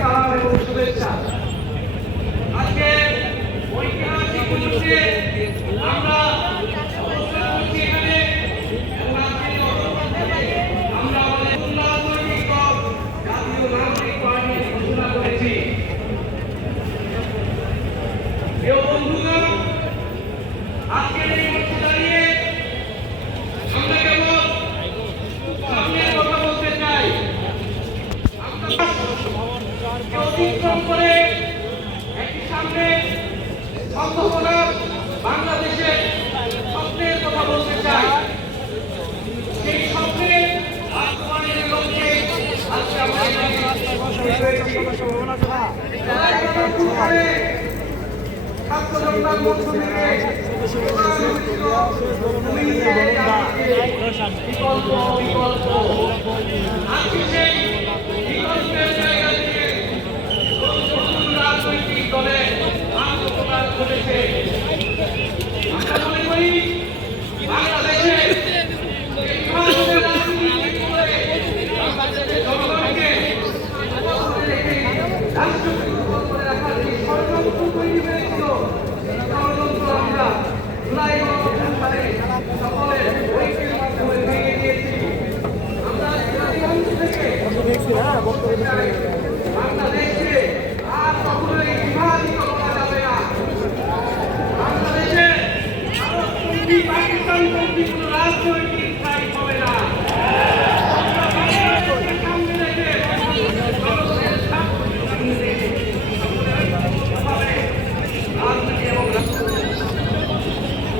সালাম এবং শুভেচ্ছা। আজকে ঐতিহাসিক মুহূর্তে আমরা অবস্থান করছি এখানে এবং আজকের এই অবস্থানে আমরা আমাদের রাজনৈতিক দল জাতীয় নাগরিক পার্টি ঘোষণা করেছি। প্রিয় বন্ধুগণ, আজকের এই মঞ্চে দাঁড়িয়ে আমরা কেবল সামনের কথা বলতে চাই। আমরা অতিক্রম করে একটি সামনে সম্ভাবনা বাংলাদেশের স্বপ্নের কথা বলতে চাই। সেই স্বপ্নের বাস্তবায়নের লক্ষ্যে আজকে আমরা ছাত্র জনতার মধ্য থেকে আজকে সেই বিকল্পের জায়গা থেকে নতুন রাজনৈতিক দলে আত্মপ্রকাশ ঘটেছে। আমরা মনে করি বাংলাদেশে জনগণকে রাষ্ট্রপতি করে রাখার যে ষড়যন্ত্র তৈরি হয়েছিল, সেই ষড়যন্ত্র আমরা জুলাই গণঅভ্যুত্থানে সকলের ঐক্যের মাধ্যমে ভেঙে দিয়েছি। আমরা বাংলাদেশকে আর কখনোই বিভাজিত করা যাবে না। বাংলাদেশে ভারতপন্থী পাকিস্তানপন্থী কোনো রাজনৈতিক ফাইট হবে না। সামনে রেখে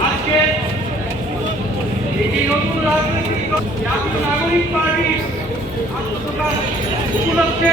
আজকে এই নতুন রাজনৈতিক জাতীয় নাগরিক পার্টি আত্মপ্রকাশ উপলক্ষে